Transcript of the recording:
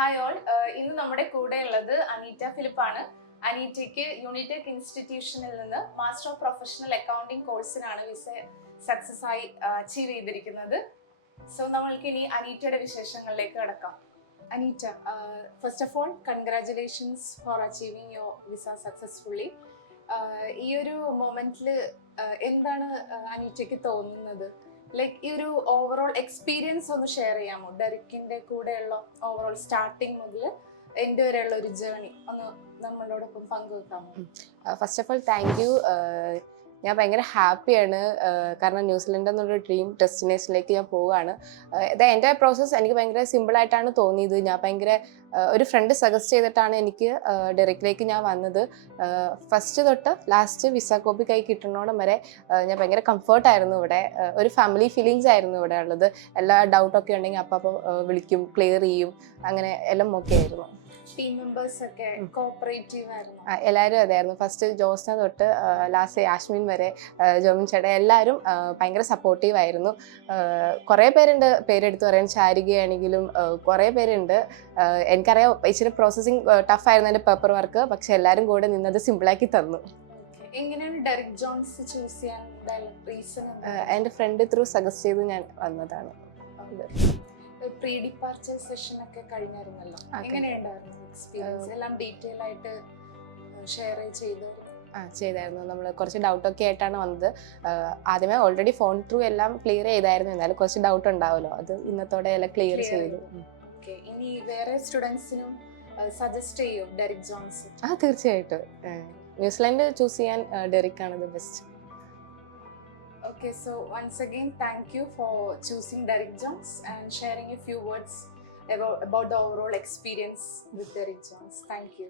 Hi all, ഇന്ന് നമ്മുടെ കൂടെ ഉള്ളത് അനീറ്റ ഫിലിപ്പാണ്. അനീറ്റയ്ക്ക് യൂണിടെക് ഇൻസ്റ്റിറ്റ്യൂഷനിൽ നിന്ന് മാസ്റ്റർ ഓഫ് പ്രൊഫഷണൽ അക്കൗണ്ടിംഗ് കോഴ്സിനാണ് വിസ സക്സസ് ആയി അച്ചീവ് ചെയ്തിരിക്കുന്നത്. സോ നമ്മൾക്ക് ഇനി അനീറ്റയുടെ വിശേഷങ്ങളിലേക്ക് കടക്കാം. അനീറ്റ, first of all congratulations for achieving your visa successfully. ഈ ഒരു മൊമെന്റിൽ എന്താണ് അനീറ്റയ്ക്ക് തോന്നുന്നത്? ലൈക്ക് ഈ ഒരു ഓവറോൾ എക്സ്പീരിയൻസ് ഒന്ന് ഷെയർ ചെയ്യാമോ? ഡെറിക്കിന്റെ കൂടെയുള്ള ഓവറോൾ സ്റ്റാർട്ടിങ് മുതൽ എൻ്റെ വരെയുള്ള ഒരു ജേർണി ഒന്ന് നമ്മളോടൊപ്പം പങ്കുവെക്കാമോ? First of all thank you. ഞാൻ ഭയങ്കര ഹാപ്പിയാണ്, കാരണം ന്യൂസിലൻഡ് എന്നൊരു ഡ്രീം ഡെസ്റ്റിനേഷനിലേക്ക് ഞാൻ പോവുകയാണ്. എൻ്റെ പ്രോസസ്സ് എനിക്ക് ഭയങ്കര സിമ്പിളായിട്ടാണ് തോന്നിയത്. ഞാൻ ഭയങ്കര ഒരു ഫ്രണ്ട് സജസ്റ്റ് ചെയ്തിട്ടാണ് എനിക്ക് ഡെറിക്കിലേക്ക് ഞാൻ വന്നത്. ഫസ്റ്റ് തൊട്ട് ലാസ്റ്റ് വിസ കോപ്പി കൈ കിട്ടുന്നോടം വരെ ഞാൻ ഭയങ്കര കംഫർട്ടായിരുന്നു ഇവിടെ. ഒരു ഫാമിലി ഫീലിങ്സ് ആയിരുന്നു ഇവിടെ ഉള്ളത്. എല്ലാ ഡൗട്ടൊക്കെ ഉണ്ടെങ്കിൽ അപ്പം വിളിക്കും, ക്ലിയർ ചെയ്യും, അങ്ങനെ എല്ലാം ഓക്കെ ആയിരുന്നു. ടീം മെമ്പേഴ്സ് ഒക്കെ കോപ്പറേറ്റീവ് ആയിരുന്നു? എല്ലാവരും അതായിരുന്നു. ഫസ്റ്റ് ജോസ്ന തൊട്ട് ലാസ്റ്റ് യാസ്മിൻ വരെ, ജോമിൻ ചേട്ടൻ, എല്ലാവരും ഭയങ്കര സപ്പോർട്ടീവ് ആയിരുന്നു. കുറേ പേരുണ്ട്, പേരെടുത്ത് പറയാൻ, ചാരികയാണെങ്കിലും കുറേ പേരുണ്ട്. എനിക്കറിയാം ഇച്ചിരി പ്രോസസ്സിങ് ടഫായിരുന്നു എൻ്റെ പേപ്പർ വർക്ക്, പക്ഷെ എല്ലാവരും കൂടെ നിന്നത് സിമ്പിളാക്കി തന്നു. എങ്ങനെയാണ് ഡെറിക് ജോൺസ് ചൂസ് ചെയ്യാൻ റീസൺ? എൻ്റെ ഫ്രണ്ട് ത്രൂ സജസ്റ്റ് ചെയ്ത് ഞാൻ വന്നതാണ്. പ്രീ ഡിപ്പാർച്ചർ സെഷൻ ഒക്കെ കഴിഞ്ഞായിരുന്നല്ലോ, എങ്ങനെയുണ്ടായിരുന്നു എക്സ്പീരിയൻസ്? എല്ലാം ഡീറ്റെയിൽ ആയിട്ട് ഷെയർ ചെയ്തായിരുന്നു. നമ്മൾ കുറച്ച് ഡൗട്ടൊക്കെ ആയിട്ടാണ് വന്നത്. ആദ്യമേ ഓൾറെഡി ഫോൺ ത്രൂ എല്ലാം ക്ലിയർ ചെയ്തായിരുന്നു, എന്നാലും കുറച്ച് ഡൗട്ട് ഉണ്ടാവുമല്ലോ, അത് ഇന്നത്തോടെ എല്ലാം ക്ലിയർ ചെയ്തു. ഇനി വേറെ സ്റ്റുഡൻസിനും സജസ്റ്റ് ചെയ്യും ഡെറിക് ജോൺസ്? തീർച്ചയായിട്ടും ന്യൂസിലാൻഡ് ചൂസ് ചെയ്യാൻ ഡെറിക് ആണ് the best. Okay, so once again, thank you for choosing Derrick Jones and sharing a few words about the overall experience with Derrick Jones. Thank you.